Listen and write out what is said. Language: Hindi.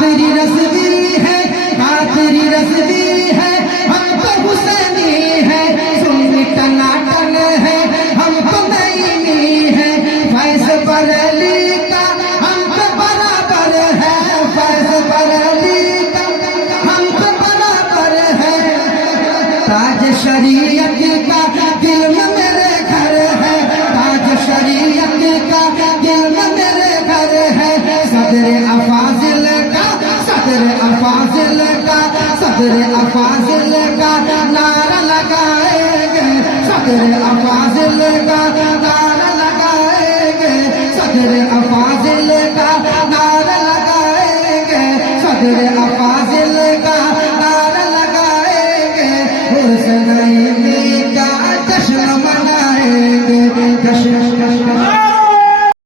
कादरी रज़वी है, कादरी रज़वी है, हम तो हुसैनी है, सुन्नी टनाटन है, हम तो नईमी है, फैज़ बरेली का हम तो बराबर है, फैज़ बरेली का हम तो बराबर है। ताज शरीयत का दिल में मेरे घर है, ताज शरीयत का दिल में मेरे घर है। सदर अफाजिल का, सदर अफाजिल का, सदर अफाजिल का नारा लगाएंगे, सदर अफाजिल का नारा लगाएंगे, सदर अफाजिल का नारा लगाएंगे, सदर अफाजिल का नारा लगाएंगे। हुसैनी का जश्न